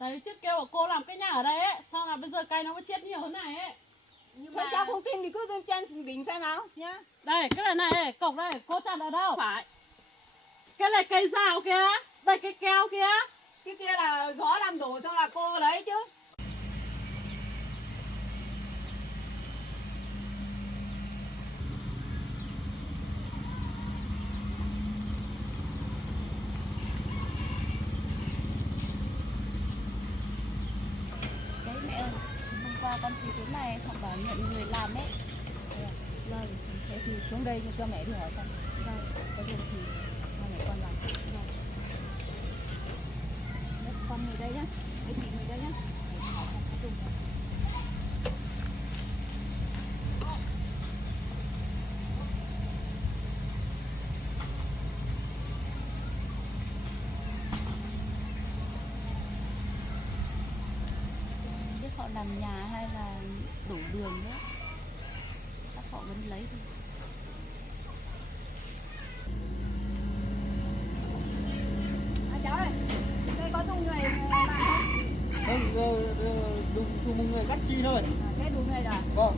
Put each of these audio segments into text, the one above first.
Đấy, trước kêu của cô làm cái nhà ở đây ấy, xong là bây giờ cây nó mới chết nhiều hơn này ấy. Nhưng mà cháu không tin thì cứ trên đỉnh xem nào nhá. Đây, cái này cổng đây, cô chặt ở đâu? Phải. Cái này cây rào kìa, đây cây keo kìa. Cái kia là gió làm đổ xong là cô lấy chứ. Đấy mẹ ơi, hôm qua con thấy cái này họ bảo nhận người làm ấy. Vâng, thế thì xuống đây cho mẹ đi hỏi xem. Vâng, có gì thì hai mẹ con làm. Vâng. Nhất con ngồi đây nhá, cái chị ngồi đây nhá. Để hỏi xem có dùng không. Biết họ làm nhà hay là đổ đường nữa, chắc họ vẫn lấy thôi. À cháu ơi, đây có dùng người làm không? Vâng, dùng một người cắt chi thôi. Thế đủ người rồi. Vâng.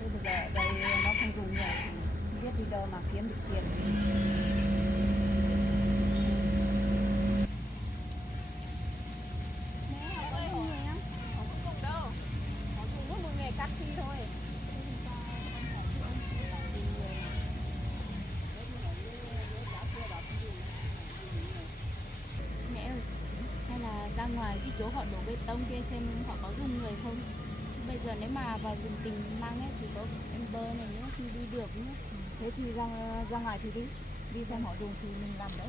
Thế bây giờ đây nó không dùng nhiều, không biết đi đâu mà kiếm được tiền. Cắt chi thôi. Mẹ ơi, hay là ra ngoài cái chỗ họ đổ bê tông kia xem họ có dùng người không? Chứ bây giờ nếu mà vào rừng tình mang ấy thì có em bơ này nữa thì đi được nữa. Thế thì ra ngoài thì đi xem họ dùng thì mình làm đấy.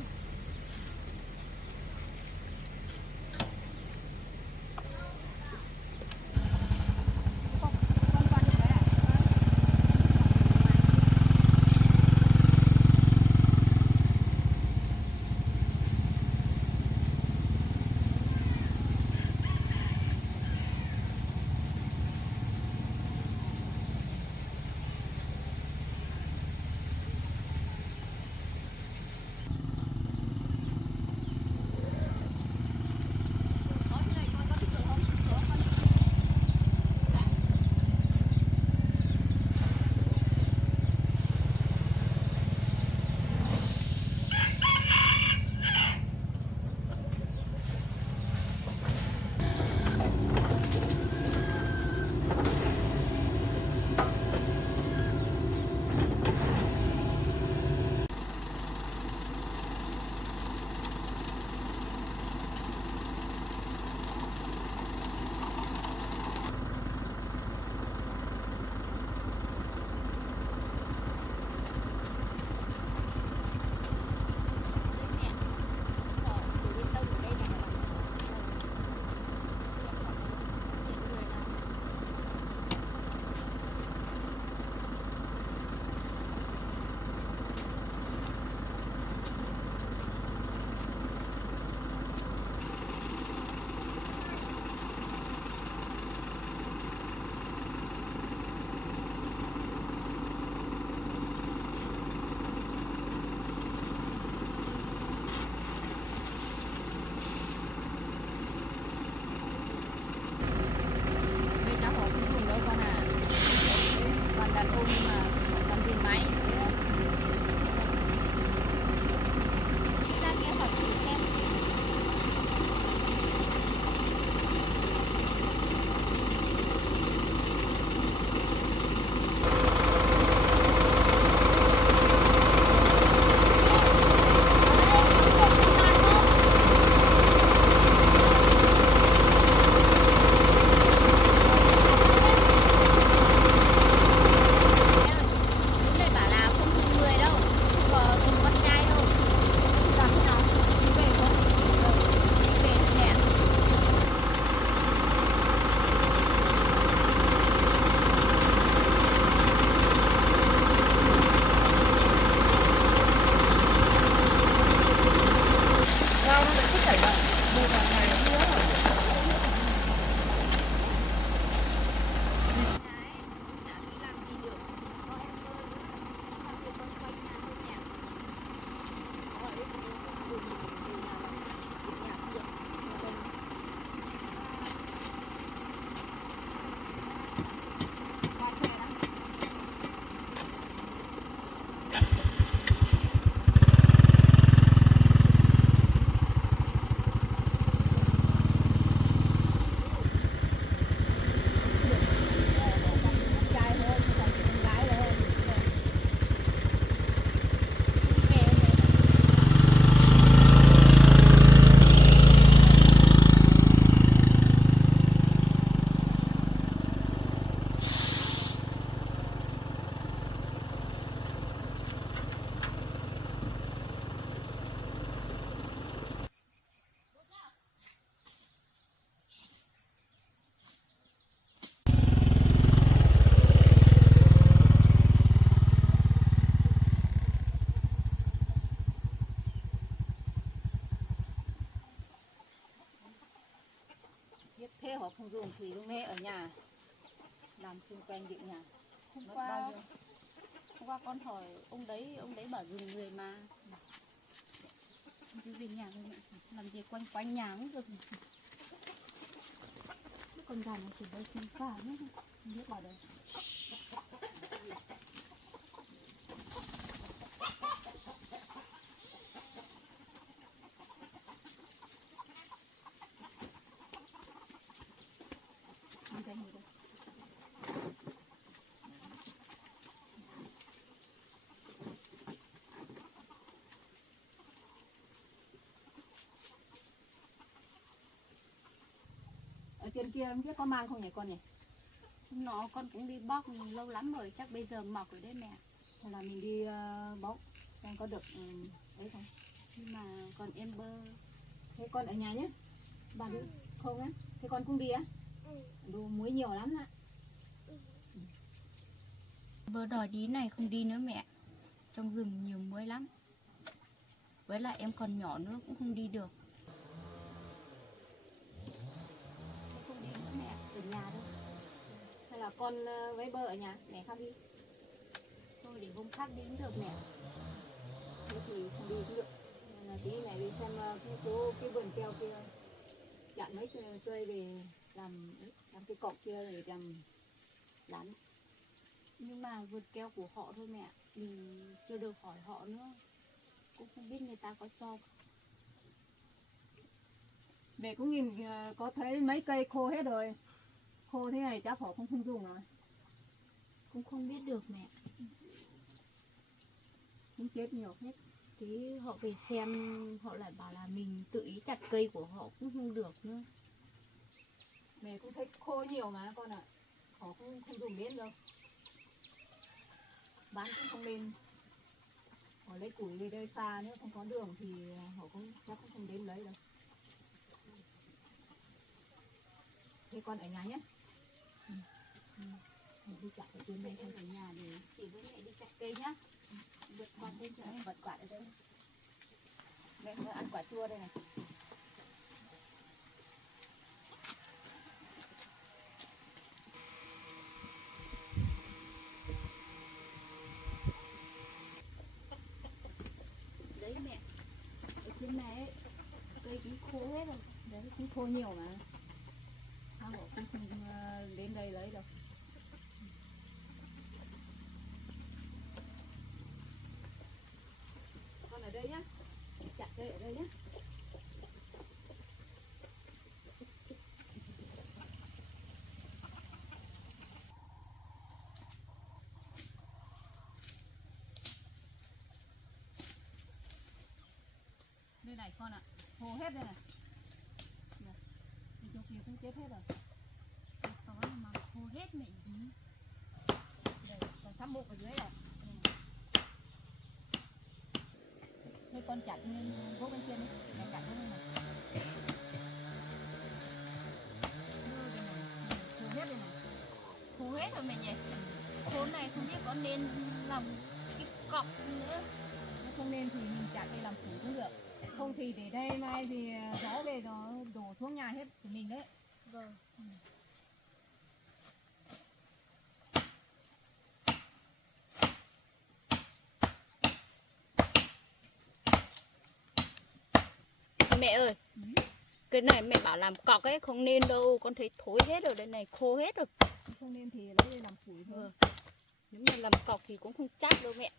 Thế họ không dùng thì lúc nãy ở nhà làm xung quanh dựng nhà. Hôm Mất qua bao nhiêu? Hôm qua con hỏi ông đấy bảo dùng người mà. Đi về nhà thôi mẹ, làm gì quanh quanh nhà cũng được. Con gà nó chỉ đây xin phá nữa, không biết vào đây. Đi đây, đi đây. ở trên kia không biết có mang không nhỉ con nhỉ? Nó con cũng đi bóc lâu lắm rồi, chắc bây giờ mọc rồi đấy mẹ. Hay là mình đi bóc xem có được đấy không? Nhưng mà còn em bơ. Thế con ở nhà nhé. Bà đi không á? Thế con cũng đi á? Đồ muối nhiều lắm ạ. Bơ đòi đi này không đi nữa mẹ. Trong rừng nhiều muối lắm. Với lại em còn nhỏ nữa cũng không đi được. Tôi không đi nữa mẹ, ở nhà thôi. Hay là con với bơ ở nhà, mẹ khác đi. Thôi để hôm khác đi cũng được mẹ. Thế thì không đi cũng được. Nên là tí mẹ đi xem cái vườn keo kia. Chặn mấy cây về làm cái cọc kia để làm lán. Nhưng mà vườn keo của họ thôi mẹ. Mình chưa được hỏi họ nữa. Cũng không biết người ta có cho. Mẹ cũng nhìn có thấy mấy cây khô hết rồi. Khô thế này chắc họ không dùng rồi. Cũng không biết được mẹ. Cũng chết nhiều hết. Tí họ về xem họ lại bảo là mình tự ý chặt cây của họ cũng không được nữa. Mẹ cũng thấy khô nhiều mà con ạ. Họ không dùng đến đâu. Bán cũng không lên. Họ lấy củi về đây xa nữa, không có đường thì họ cũng chắc cũng không đến lấy đâu. Thế con ở nhà nhé. Đi chặt ở trên đây Em ở nhà để chị với mẹ đi chặt cây nhá. Vượt qua bên chỗ vật quả ở đây. Mẹ muốn ăn quả chua đây này. đấy mẹ. Ở trên này ấy, cây cũng khô hết rồi. Đấy cũng khô nhiều mà. Họ cũng không đến đây lấy đâu. Con ở đây nhá. Chặt cây ở đây nhá. Đây này con ạ. Khô hết đây này. Đi chỗ kia cũng chết hết rồi. Có mà khô hết mẹ. Đây, còn thăm bụng ở dưới rồi. Thế con chặt gốc bên kia đi. Mẹ chặt gốc bên này. Khô hết đây này. Khô hết rồi mẹ nhỉ. Khô này không biết có nên làm cái cọc nữa. Nếu không nên thì mình chặt đây làm phủ cũng được. Không thì để đây mai thì gió về nó đổ xuống nhà hết của mình đấy. Vâng. Mẹ ơi, cái này mẹ bảo làm cọc ấy không nên đâu, con thấy thối hết rồi, đây này khô hết rồi. Không nên thì lấy đây làm phủ thôi. Nếu mà làm cọc thì cũng không chắc đâu mẹ.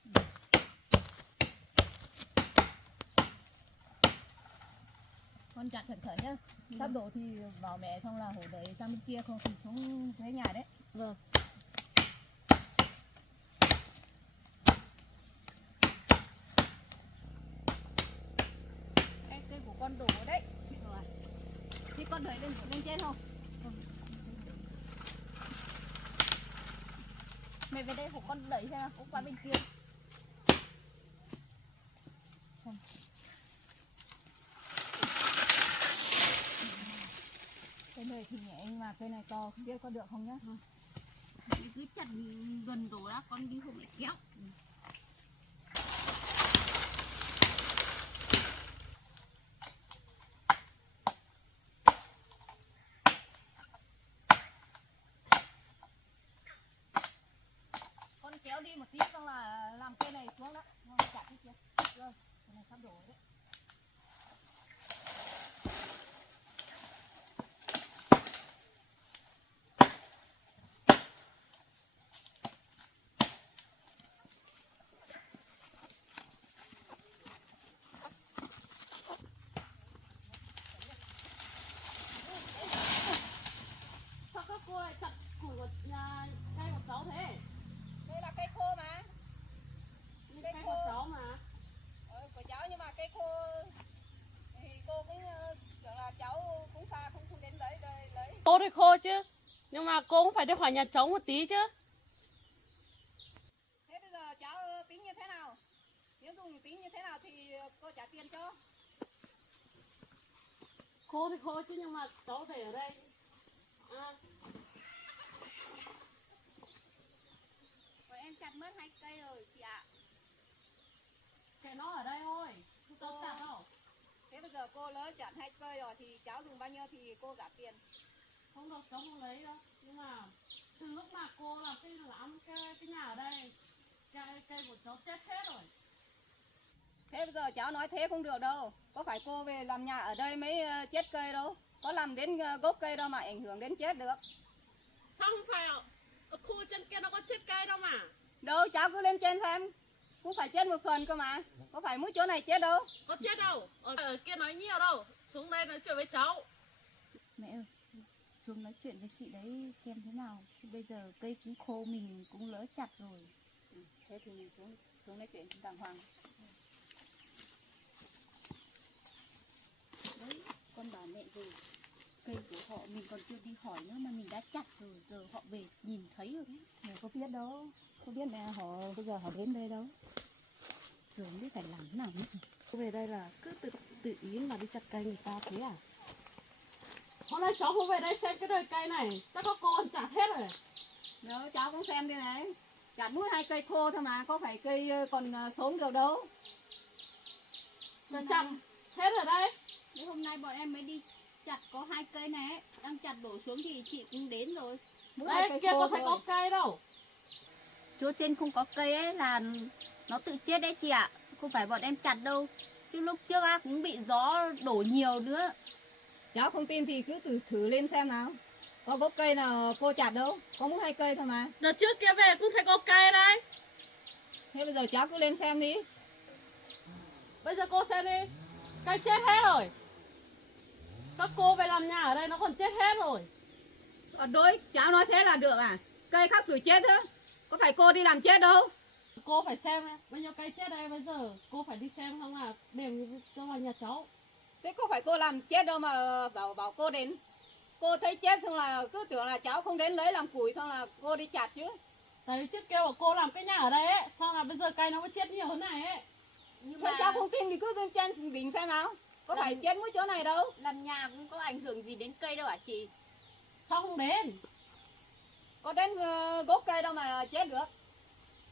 Con chặt cẩn thận nhá. Sắp đổ thì bảo mẹ xong là hổ đẩy sang bên kia không thì xuống dưới nhà đấy. Vâng. Cây của con đổ đấy. Rồi. Thì con đẩy lên trên không? Mẹ về đây hộ con đẩy xem nào, cũng qua bên kia. Cây này thì nhẹ nhưng mà cây này to không biết có được không nhá. Cứ chặt gần đổ đã, con đi hộ mẹ kéo. cái này sắp đổ đấy. Sao các cô lại chặt củi của cây của cháu thế? Đây là cây khô mà. Nhưng Cây cây khô. của cháu mà. Của cháu nhưng mà cây khô thì cô cũng tưởng là cháu cũng xa không đến lấy. Khô thì khô chứ. Nhưng mà cô cũng phải đi hỏi nhà cháu một tí chứ. Thế bây giờ cháu tính như thế nào? Nếu dùng tính như thế nào thì cô trả tiền cho. Khô thì khô chứ nhưng mà cháu để ở đây. À, Rồi em chặt mất 2 cây rồi chị ạ. kệ nó ở đây thôi. Chứ cháu chặt đâu. Thế bây giờ cô lỡ chặt 2 cây rồi thì cháu dùng bao nhiêu thì cô trả tiền. Không được, cháu không lấy đâu. Nhưng mà từ lúc mà cô làm cái nhà ở đây, cây của cháu chết hết rồi. Thế bây giờ cháu nói thế không được đâu. Có phải cô về làm nhà ở đây mới chết cây đâu. Có làm đến gốc cây đâu mà ảnh hưởng đến chết được. Sao không phải ở khu trên kia nó có chết cây đâu mà. Đâu cháu cứ lên trên xem. Cũng phải chết một phần cơ mà. Có phải mỗi chỗ này chết đâu. Có chết đâu. Ở kia nói nhiều đâu. Xuống đây nói chuyện với cháu. Mẹ ơi, xuống nói chuyện với chị đấy xem thế nào. Bây giờ cây cũng khô mình cũng lỡ chặt rồi. Thế thì mình xuống nói chuyện đàng hoàng. Đấy, con bảo mẹ rồi. Cây của họ mình còn chưa đi hỏi nữa mà mình đã chặt rồi. Giờ họ về nhìn thấy rồi đấy. Mẹ có biết đâu, có biết mẹ họ bây giờ họ đến đây đâu. Giờ không biết phải làm thế nào nữa. Cô về đây là cứ tự ý mà đi chặt cây người ta thế à? Hôm nay cháu không về đây xem cái đời cây này. Chắc có cô còn chặt hết rồi. Nếu cháu cũng xem đi này. Chặt mỗi 2 cây khô thôi mà. Có phải cây còn sống được đâu. Chặt chặt hết rồi đây. Thế hôm nay bọn em mới đi chặt có 2 cây này. Đang chặt đổ xuống thì chị cũng đến rồi. Mỗi 2 Đây cây kia khô có thấy thôi. có cây đâu. Chỗ trên không có cây ấy là nó tự chết đấy chị ạ. Không phải bọn em chặt đâu. Chứ lúc trước cũng bị gió đổ nhiều nữa. Cháu không tin thì cứ thử lên xem nào. Có gốc cây nào cô chặt đâu. Có mỗi 2 cây thôi mà. Đợt trước kia về cũng thấy có cây đây. Thế bây giờ cháu cứ lên xem đi. Bây giờ cô xem đi. Cây chết hết rồi. Các cô về làm nhà ở đây nó còn chết hết rồi. Đối cháu nói thế là được à? Cây khác tự chết á. Có phải cô đi làm chết đâu. Cô phải xem bao nhiêu cây chết đây. Bây giờ cô phải đi xem không là đem cho vào nhà cháu. Thế có phải cô làm chết đâu mà bảo cô đến. Cô thấy chết xong là cứ tưởng là cháu không đến lấy làm củi xong là cô đi chặt chứ. Tại vì trước kêu của cô làm cái nhà ở đây ấy. Sao là bây giờ cây nó mới chết nhiều hơn này ấy. Nhưng Thế mà cháu không tin thì cứ lên trên đỉnh xem nào. Có phải chết mỗi chỗ này đâu. làm nhà cũng có ảnh hưởng gì đến cây đâu hả chị? Sao không đến? Có đến gốc cây đâu mà chết được.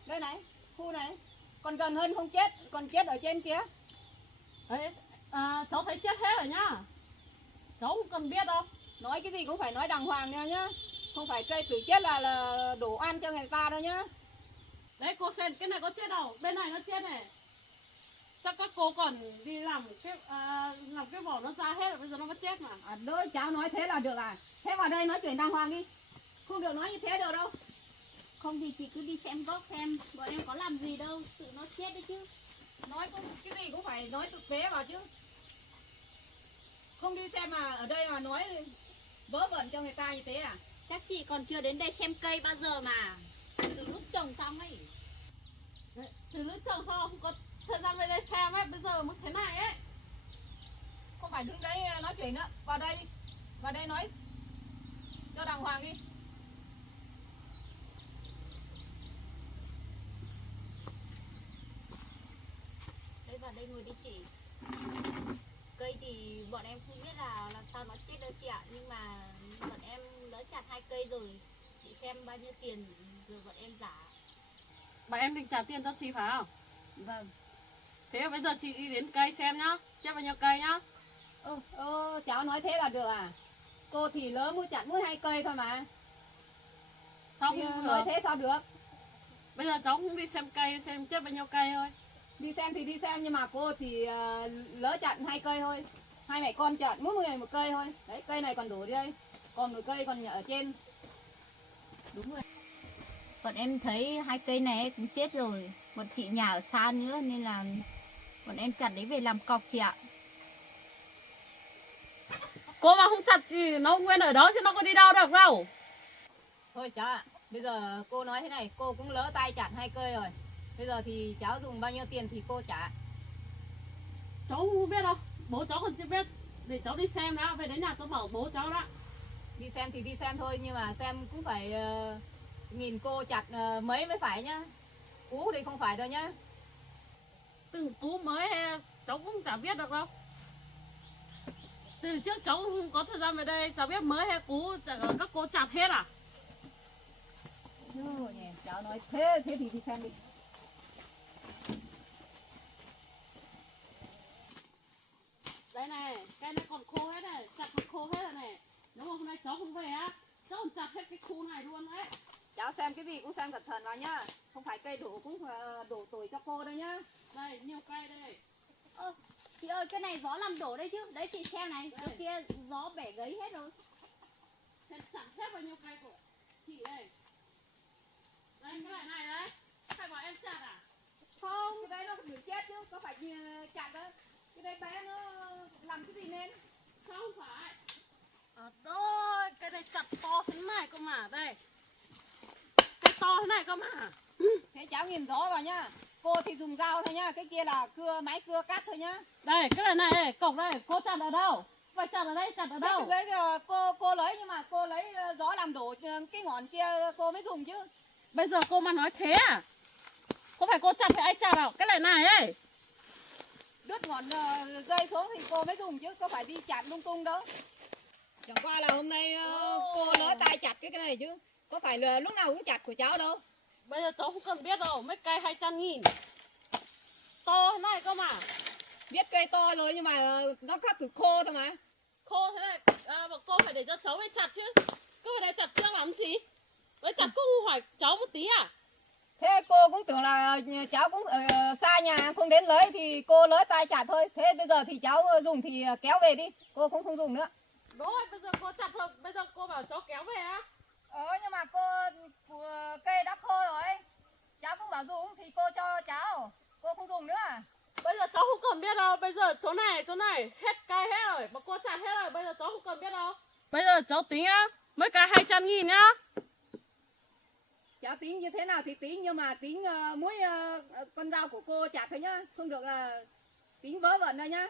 Đây này, khu này. Còn gần hơn không chết, còn chết ở trên kia. Đấy, cháu thấy chết hết rồi nhá. Cháu không cần biết đâu. Nói cái gì cũng phải nói đàng hoàng nha nhá. Không phải cây tự chết là đổ ăn cho người ta đâu nhá. Đấy cô xem cái này có chết đâu. Bên này nó chết này. Chắc các cô còn đi làm cái vỏ nó ra hết rồi. Bây giờ nó vẫn chết mà. Đôi cháu nói thế là được à. Thế vào đây nói chuyện đàng hoàng đi. Không được nói như thế được đâu. Không thì chị cứ đi xem gốc xem. Bọn em có làm gì đâu, tự nó chết đấy chứ. Nói cái gì cũng phải nói thực tế vào chứ. Không đi xem mà ở đây mà nói vớ vẩn cho người ta như thế à. Chắc chị còn chưa đến đây xem cây bao giờ mà. Từ lúc trồng xong ấy. Đấy, từ lúc trồng sao không có thời gian lên đây xem ấy. Bây giờ mới thế này ấy. Không phải đứng đấy nói chuyện nữa. Vào đây nói cho đàng hoàng đi. Đây vào đây ngồi đi chị. Cây thì bọn em không biết là làm sao nó chết đâu chị ạ. Nhưng mà bọn em đã chặt 2 cây rồi. Chị xem bao nhiêu tiền rồi bọn em trả. Bà em định trả tiền cho chị phải không? Vâng. Thế bây giờ chị đi đến cây xem nhá. Chết bao nhiêu cây nhá. Cháu nói thế là được à. Cô thì lỡ mới chặt mỗi 2 cây thôi mà. Sao Thì không nói được? thế sao được. Bây giờ cháu cũng đi xem cây xem chết bao nhiêu cây thôi. Đi xem thì đi xem nhưng mà cô thì lỡ chặn 2 cây thôi. Hai mẹ con chặn mỗi người một cây thôi. Đấy, cây này còn đổ đi đây. Còn một cây còn ở trên. Đúng rồi. Bọn em thấy 2 cây này cũng chết rồi. Bọn chị nhà ở xa nữa nên là bọn em chặt đấy về làm cọc chị ạ. Cô mà không chặt thì nó nguyên ở đó chứ nó có đi đâu được đâu. Thôi cháu ạ, bây giờ cô nói thế này, cô cũng lỡ tay chặn 2 cây rồi. Bây giờ thì cháu dùng bao nhiêu tiền thì cô trả. Cháu không biết đâu, bố cháu còn chưa biết. Để cháu đi xem đã, về đến nhà cháu bảo bố cháu đã. Đi xem thì đi xem thôi nhưng mà xem cũng phải nhìn cô chặt mấy mới phải nhá. Cú thì không phải đâu nhá. Từng cú mới hay cháu cũng chả biết được đâu. Từ trước cháu không có thời gian về đây, cháu biết mới hay cú các cô chặt hết à? Rồi nhỉ, cháu nói thế thì đi xem đi. Đây này, cây này còn khô hết này, chặt còn khô hết rồi này. Nếu mà hôm nay cháu không về á, cháu còn chặt hết cái khu này luôn đấy. Cháu xem cái gì cũng xem cẩn thận vào nhá. Không phải cây đổ cũng đổ tuổi cho cô đâu nhá. Đây, nhiều cây đây. Chị ơi, cái này gió làm đổ đấy chứ. Đấy chị xem này, chỗ kia gió bẻ gấy hết rồi. Xem chặt hết bao nhiêu cây của chị đây. Đây, cái này đấy. Phải bảo em chặt à? Không, cái đấy nó bị chết chứ, có phải chặt đâu. Cái đấy bé nó làm cái gì nên. Không phải. Đây, cái này chặt to thế này cơ mà, đây. Cái to thế này cơ mà. Thế cháu nhìn rõ vào nhá. Cô thì dùng dao thôi nhá, cái kia là máy cưa cắt thôi nhá. Đây, cái này cọc đây, cô chặt ở đâu? Phải chặt ở đây, chặt ở đâu? Cái đấy cô lấy nhưng mà cô lấy gió làm đổ cái ngọn kia cô mới dùng chứ. Bây giờ cô mà nói thế à? Có phải cô chặt thì ai chặt đâu? Cái này ấy. Đứt ngọn dây xuống thì cô mới dùng chứ, có phải đi chặt lung tung đâu. Chẳng qua là hôm nay cô lỡ tay chặt cái này chứ. Có phải là lúc nào cũng chặt của cháu đâu. Bây giờ cháu không cần biết đâu, mấy cây 200.000. To thế này cơ mà. Biết cây to rồi nhưng mà nó khác từ khô thôi mà. Khô thế này, mà cô phải để cho cháu phải chặt chứ. Cô phải để chặt chưa làm gì? Với chặt cô không hỏi cháu một tí à? Thế cô cũng tưởng là cháu cũng ở xa nhà không đến lấy thì cô lỡ tay chặt thôi. Thế bây giờ thì cháu dùng thì kéo về đi, cô cũng không dùng nữa. Đúng rồi, bây giờ cô chặt thôi, bây giờ cô bảo cháu kéo về á. Nhưng mà cô cây đã khô rồi. Cháu cũng bảo dùng thì cô cho cháu, cô không dùng nữa à? Bây giờ cháu không cần biết đâu, bây giờ chỗ này hết cây hết rồi, mà cô chặt hết rồi, bây giờ cháu không cần biết đâu. Bây giờ cháu tính á, mấy cây 200.000 nhá. Cháu tính như thế nào thì tính nhưng mà tính mỗi con dao của cô chặt thôi nhá, không được là tính vớ vẩn đâu nhá.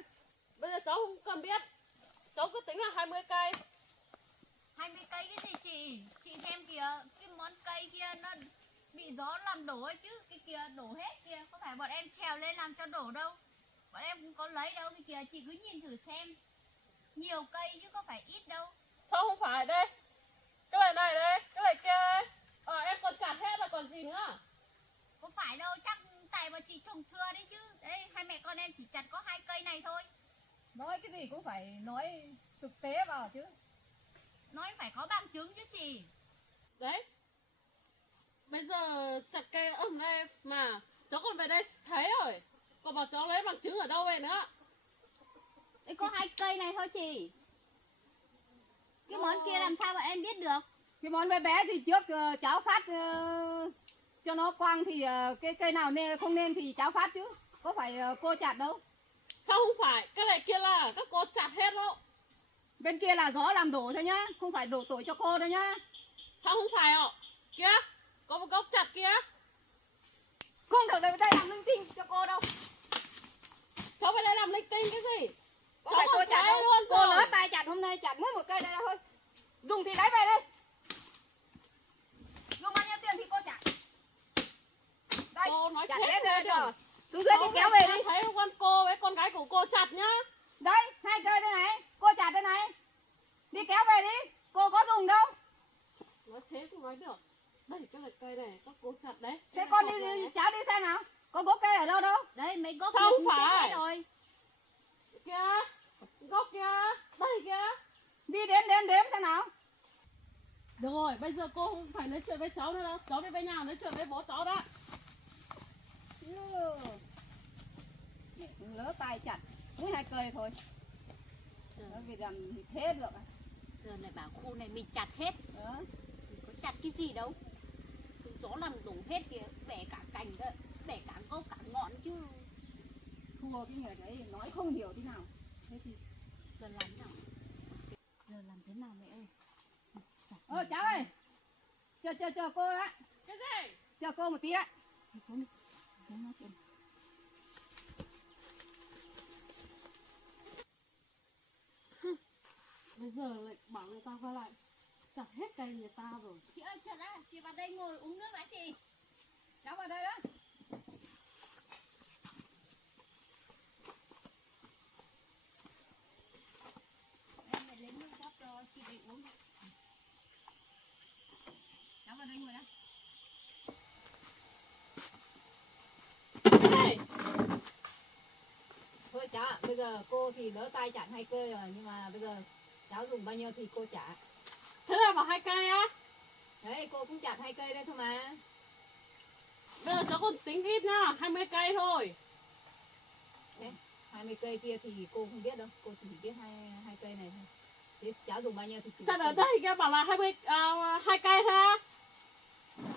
Bây giờ cháu không cần biết, cháu cứ tính là 20 cây. 20 cây cái gì chị? Chị xem kìa, cái món cây kia nó bị gió làm đổ ấy chứ. Cái kia đổ hết kìa, có phải bọn em trèo lên làm cho đổ đâu. Bọn em cũng có lấy đâu, cái kìa chị cứ nhìn thử xem. Nhiều cây chứ có phải ít đâu. Sao không phải đây? Cái này đây, cái này kia đây. Em còn chặt hết rồi còn gì nữa. Có phải đâu, chắc tại mà chị trồng thưa đấy chứ. Đấy, hai mẹ con em chỉ chặt có 2 cây này thôi. Nói cái gì cũng phải nói thực tế vào chứ. Nói phải có bằng chứng chứ chị. Đấy. Bây giờ chặt cây ở đây mà cháu còn về đây thấy rồi. Còn bảo cháu lấy bằng chứng ở đâu về nữa. Đấy có 2 cây này thôi chị. Cái món kia làm sao mà em biết được. Cái món bé bé thì trước cháu phát cho nó quăng thì cái cây nào nên không nên thì cháu phát chứ. Có phải cô chặt đâu. Sao không phải? Cái này kia là các cô chặt hết đâu. Bên kia là gió làm đổ thôi nhá, không phải đổ tội cho cô đâu nhá. Sao không phải ạ? Kia, có một gốc chặt kia. Không được đây làm linh tinh cho cô đâu. Cháu phải đây làm linh tinh cái gì? Có Cháu phải cô còn chặt thấy đâu. luôn Cô rồi. lỡ tay chặt hôm nay chặt mỗi một cây đây thôi. Dùng thì lấy về đây. Dùng bao nhiêu tiền thì cô chặt. Đây, Cô nói chặt thế hết rồi rồi đó. xuống dưới thì kéo về đi. Thấy con cô với con gái của cô chặt nhá. Đây, 2 cây đây này, cô chặt đây này. Đi kéo về đi, cô có dùng đâu. Nói thế cũng nói được. Đây cái là cây này các cô chặt đấy. Thế con đi, cháu đi xem nào. Có gốc cây ở đâu đâu. Đây mấy gốc Sao kia không cũng chết phải? hết rồi. Kìa, gốc kia, đây kìa. Đi đếm xem nào. Được rồi, bây giờ cô không phải nói chuyện với cháu nữa đâu. Cháu đi về nhà nói chuyện với bố cháu đã. mẹ cũng lỡ tay chặt mỗi 2 cây thôi. Nó vì làm thì thế được à? Giờ lại bảo khu này mình chặt hết, Đó. mình có chặt cái gì đâu. Gió làm đổ hết kìa, bẻ cả cành đó, bẻ cả gốc cả ngọn chứ. Thua cái người đấy nói không hiểu thế nào. Thế thì Giờ làm nào? Giờ làm thế nào mẹ ơi? cháu ơi, chờ cô đã, Cái gì? chờ cô một tí đã. Bây giờ lại bảo người ta quay lại chặt hết cây người ta rồi. Chị ơi, chờ đã, chị vào đây ngồi uống nước đã chị. Cháu vào đây đó. Em phải lấy nước rót cho chị để uống. Cháu vào đây ngồi đã. Thôi cháu ạ, bây giờ cô thì đỡ tay chặt 2 cây rồi, nhưng mà bây giờ cháu dùng bao nhiêu thì cô trả. Thế là bảo 2 cây á? Đấy, cô cũng chặt 2 cây đây thôi mà. Bây giờ cháu còn tính ít nhá, 20 cây thôi. 20 cây kia thì cô không biết đâu, cô chỉ biết hai cây này thôi. Thế cháu dùng bao nhiêu thì Chặt ở đây kia bảo là 2 cây thôi á.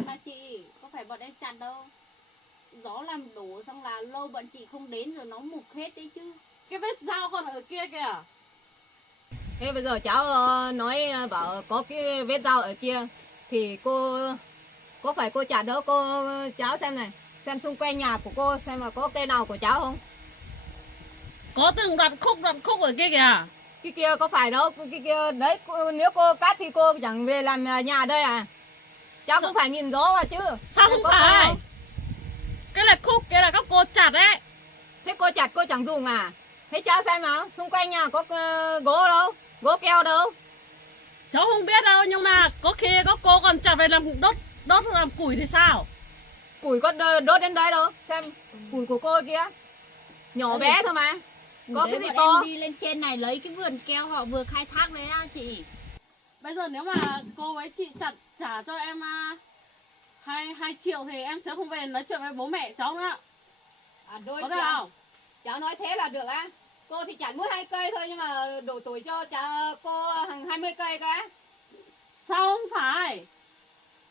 Mà chị, có phải bọn em chặt đâu. Gió làm đổ xong là lâu bọn chị không đến rồi nó mục hết đấy chứ. Cái vết dao còn ở kia kìa. Thế bây giờ cháu nói bảo có cái vết dao ở kia thì cô có phải cô chặt đâu, cô cháu xem này, xem xung quanh nhà của cô xem mà có cây nào của cháu không? Có từng đoạn khúc ở kia kìa. Cái kia có phải đâu, cái kia đấy nếu cô cắt thì cô chẳng về làm nhà đây à? Cháu cũng phải nhìn gió vào chứ. Sao không phải? Không? Cái là khúc kia là các cô chặt đấy. Thế cô chặt cô chẳng dùng à? Thế cháu xem nào, xung quanh nhà có gỗ đâu, gỗ keo đâu? Cháu không biết đâu, nhưng mà có khi các cô còn chặt về làm đốt làm củi thì sao? Củi có đốt đến đây đâu, xem củi của cô kia nhỏ bé thôi mà, có cái gì bọn to. em đi lên trên này lấy cái vườn keo họ vừa khai thác đấy á chị. Bây giờ nếu mà cô với chị chặt trả cho em 2 triệu thì em sẽ không về nói chuyện với bố mẹ cháu nữa. Đôi Có được cháu, không? cháu nói thế là được á. Cô thì chặt mỗi 2 cây thôi, nhưng mà đổ tuổi cho cô hàng 20 cây cả. Sao không phải?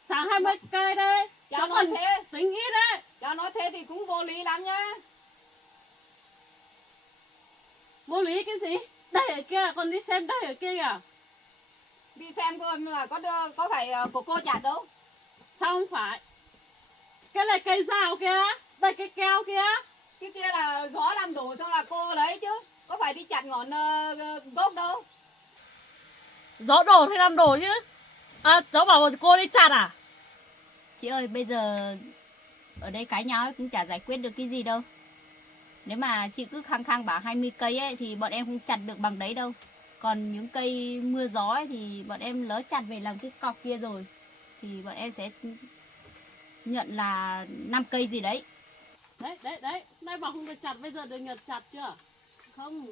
Trả 20 cây đấy. Cháu Cháu nói còn thế, tính ít đấy. cháu nói thế thì cũng vô lý lắm nhá. Vô lý cái gì? Đây ở kia, còn đi xem đây ở kia kìa. Đi xem cô mà có phải của cô chặt đâu. Sao không phải? Cái này cây rào kia, đây cái keo kia. Cái kia là gió làm đổ xong là cô lấy chứ, có phải đi chặt ngọn gốc đâu. Gió đổ thì làm đổ chứ. Cháu bảo cô đi chặt à? Chị ơi, bây giờ ở đây cãi nhau cũng chả giải quyết được cái gì đâu. Nếu mà chị cứ khăng khăng bảo 20 cây ấy thì bọn em không chặt được bằng đấy đâu. Còn những cây mưa gió ấy thì bọn em lỡ chặt về làm cái cọc kia rồi thì bọn em sẽ nhận là 5 cây gì đấy. Đấy, nay bảo không được chặt, bây giờ được nhật chặt chưa? Không,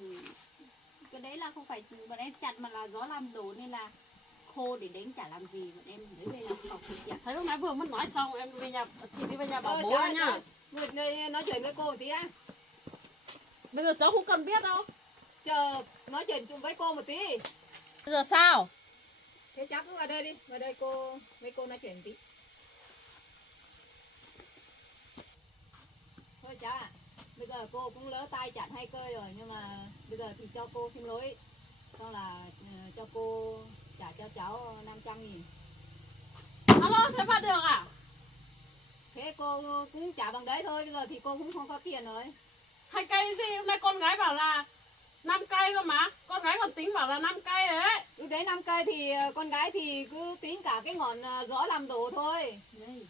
cái đấy là không phải bọn em chặt mà là gió làm đổ nên là khô để đến chả làm gì, bọn em lấy về làm cọc thì chị ạ. Thấy lúc nãy vừa mới nói xong em đi về nhà, chị đi về nhà bảo bố cháu, em nhá. người nói chuyện với cô một tí á. Bây giờ cháu không cần biết đâu. Chờ nói chuyện chung với cô một tí. Bây giờ sao? Thế cháu cứ vào đây đi, vào đây với cô nói chuyện một tí. Thôi cháu ạ, bây giờ cô cũng lỡ tay chặt 2 cây rồi, nhưng mà bây giờ thì cho cô xin lỗi, xong là cho cô trả cho cháu 500.000. Alo, thế mà được à? Thế cô cũng trả bằng đấy thôi, bây giờ thì cô cũng không có tiền rồi. 2 cây gì? Hôm nay con gái bảo là 5 cây cơ mà. Con gái còn tính bảo là 5 cây rồi đấy. Lúc đấy 5 cây thì con gái thì cứ tính cả cái ngọn gió làm đổ thôi. Đây,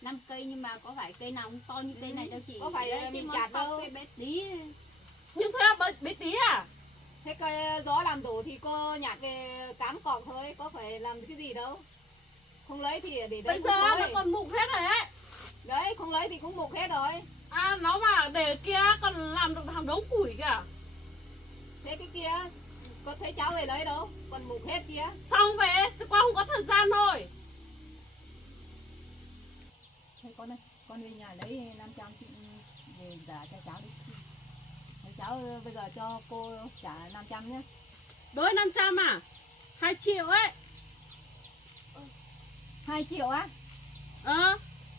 5 cây nhưng mà có phải cây nào cũng to như cây này đâu chị. Có phải đấy, mình chặt đâu. cây bé tí. Nhưng thế là bé tí à? Thế cây gió làm đổ thì cô nhặt về cám cọc thôi, có phải làm cái gì đâu. Không lấy thì để đấy. Bây giờ nó còn mục hết rồi đấy. Đấy, không lấy thì cũng mục hết rồi. Nó mà để kia còn làm được hàng đống củi kìa. Thế cái kia có thấy cháu về lấy đâu, còn mục hết kia. Sao không về? Chứ qua không có thời gian thôi. Thế con ơi, con về nhà lấy 500 chị về trả cho cháu đi. cháu bây giờ cho cô trả 500 nhé. Đôi 500 à? 2 triệu ấy. 2 triệu á?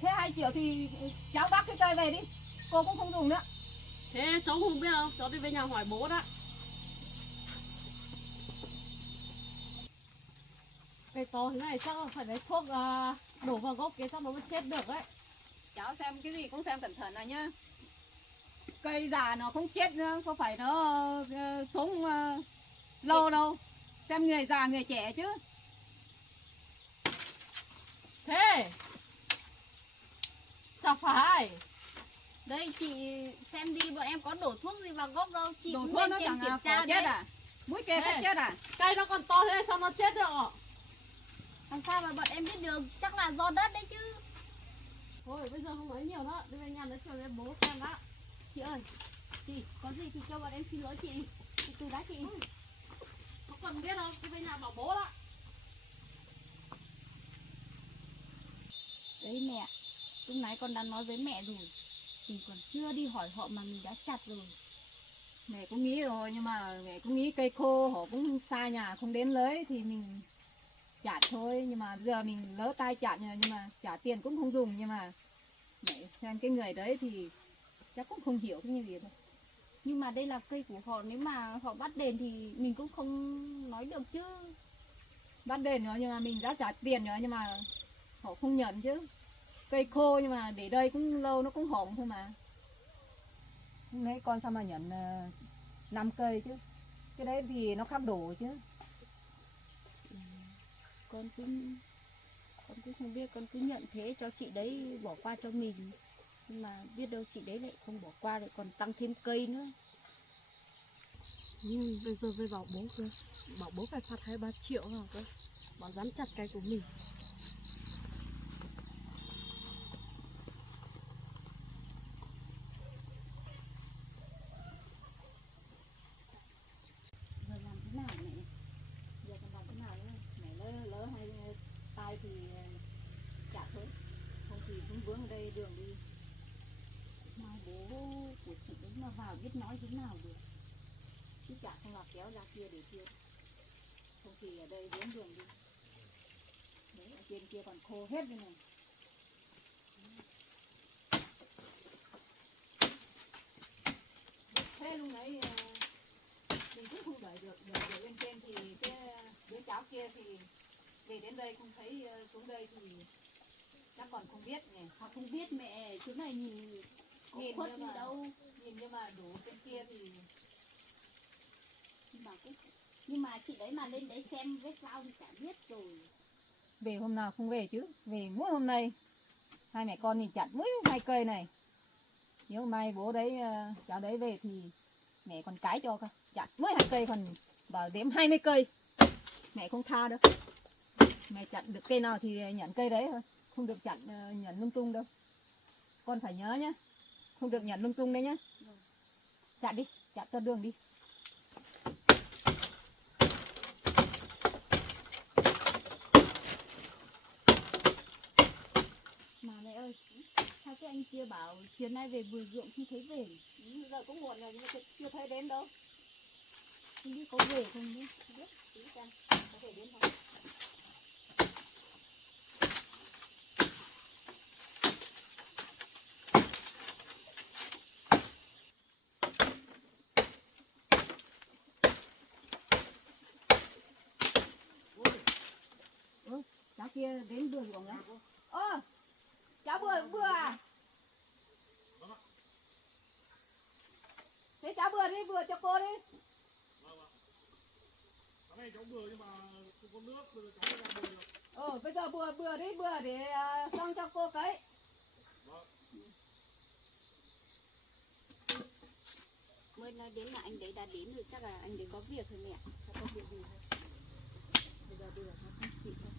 Thế 2 triệu thì cháu bắt cái cây về đi, cô cũng không dùng nữa. Thế cháu không biết đâu, cháu đi về nhà hỏi bố đã. Cây to thế này chắc là phải lấy thuốc đổ vào gốc kia chắc nó mới chết được ấy. Cháu xem cái gì cũng xem cẩn thận này nhá. Cây già nó không chết nữa, có phải nó sống lâu đâu. Xem người già người trẻ chứ. Thế chả phải. Đây chị xem đi, bọn em có đổ thuốc gì vào gốc đâu. Chị Đổ cũng thuốc lên nó trên chẳng kiểm là tra chết đấy. à? Mũi kê Ê. không chết à? Cây nó còn to thế sao nó chết được ạ? Làm sao mà bọn em biết được, chắc là do đất đấy chứ. Thôi bây giờ không nói nhiều nữa, đi về nhà nói chuyện với bố xem đã. Chị ơi, chị có gì thì cho bọn em xin lỗi chị. Chị từ đã chị. Không cần biết đâu, đi về nhà bảo bố đó. Đấy mẹ, lúc nãy con đã nói với mẹ rồi. Mình còn chưa đi hỏi họ mà mình đã chặt rồi. Mẹ cũng nghĩ rồi, nhưng mà mẹ cũng nghĩ cây khô họ cũng xa nhà không đến lấy thì mình chặt thôi. Nhưng mà bây giờ mình lỡ tay chặt rồi, nhưng mà trả tiền cũng không dùng. Nhưng mà mẹ xem cái người đấy thì chắc cũng không hiểu cái như gì đâu. Nhưng mà đây là cây của họ, nếu mà họ bắt đền thì mình cũng không nói được chứ. Bắt đền nữa nhưng mà mình đã trả tiền nữa, nhưng mà họ không nhận chứ. Cây khô nhưng mà để đây cũng lâu nó cũng hỏng thôi mà. Mấy con sao mà nhận 5 cây chứ. Cái đấy thì nó khắp đổ chứ. Con cũng không biết, con cứ nhận thế cho chị đấy bỏ qua cho mình. Nhưng mà biết đâu chị đấy lại không bỏ qua, lại còn tăng thêm cây nữa. Bây giờ phải bảo bố cơ. Bảo bố phải phạt 2-3 triệu vào cơ. Bảo dám chặt cây của mình. Giờ làm thế nào mẹ? Giờ còn làm thế nào nữa? Mẹ lỡ hay tay thì chặt thôi. Không thì cũng vướng ở đây đường đi. Mai bố của chị đấy mà vào biết nói thế nào được. Chứ chặt không là kéo ra kia để kia. Không thì ở đây vướng đường đi. Đấy, ở trên kia còn khô hết rồi này. Thế lúc nãy mình cũng không đợi được, đợi lên trên thì cái đứa cháu kia thì về đến đây không thấy xuống đây thì chắc còn không biết nhỉ. Họ không biết mẹ, chỗ này nhìn Nhìn khuất nhưng gì mà đâu. nhìn nhưng mà đủ trên kia thì Nhưng mà chị đấy mà lên đấy xem vết dao thì chả biết rồi. về hôm nào không về chứ, về mỗi hôm nay hai mẹ con nhìn chặt mỗi 2 cây này. Nếu mai bố đấy cháu đấy về thì mẹ còn cái cho cơ, chặt mỗi 2 cây còn bảo đếm 20 cây mẹ không tha đâu. Mẹ chặt được cây nào thì nhận cây đấy thôi, không được chặt nhận lung tung đâu. Con phải nhớ nhá, không được nhận lung tung đấy nhá. Chặt đi, chặt cho đường đi. Mà mẹ ơi, sao cái anh kia bảo chiều nay về vườn ruộng không thấy về? Giờ cũng muộn rồi nhưng mà chưa thấy đến đâu. Không biết có về không nhé. Không biết, tí xem có thể đến không. Cháu kia đến vườn ruộng đấy. Cháu vừa à? Thế cháu vừa đi, vừa cho cô đi. Cái này cháu bừa nhưng mà không có nước, bây giờ cháu mới ra bừa được. Bây giờ bừa đi, bừa để xong cho cô cấy. Mới nói đến là anh đấy đã đến rồi, chắc là anh đấy có việc rồi mẹ. Có việc gì thôi. Bây giờ nó không chịu thôi.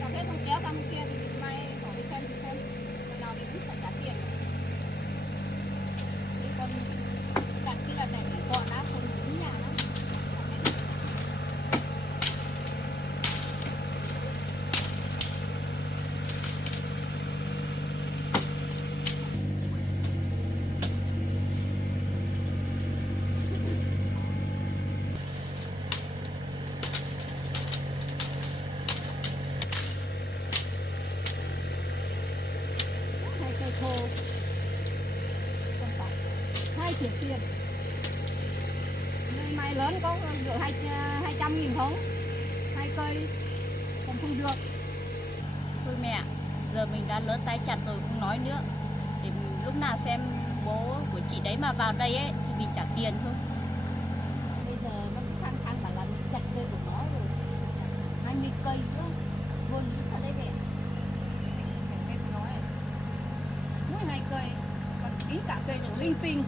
cà phê xong kéo sang bên kia thì mai hỏi đi xem lần nào mình cũng phải trả tiền. Đi con đặt cái lần này thì còn đã không đúng nhà lắm. Hai cây khô không phải 2 triệu tiền. Nơi mai lớn có được 200.000 không? 2 cây còn không được. Thôi mẹ, giờ mình đã lớn tay chặt rồi không nói nữa. Để lúc nào xem bố của chị đấy mà vào đây ấy thì mình trả tiền thôi. Bây giờ nó cũng khăng khăng bảo là mình chặt cây của nó rồi. 20 cây nữa. Vốn rất là đấy mẹ. Cây của nó ấy. Mỗi 2 cây, còn tính cả cây đổ linh tinh.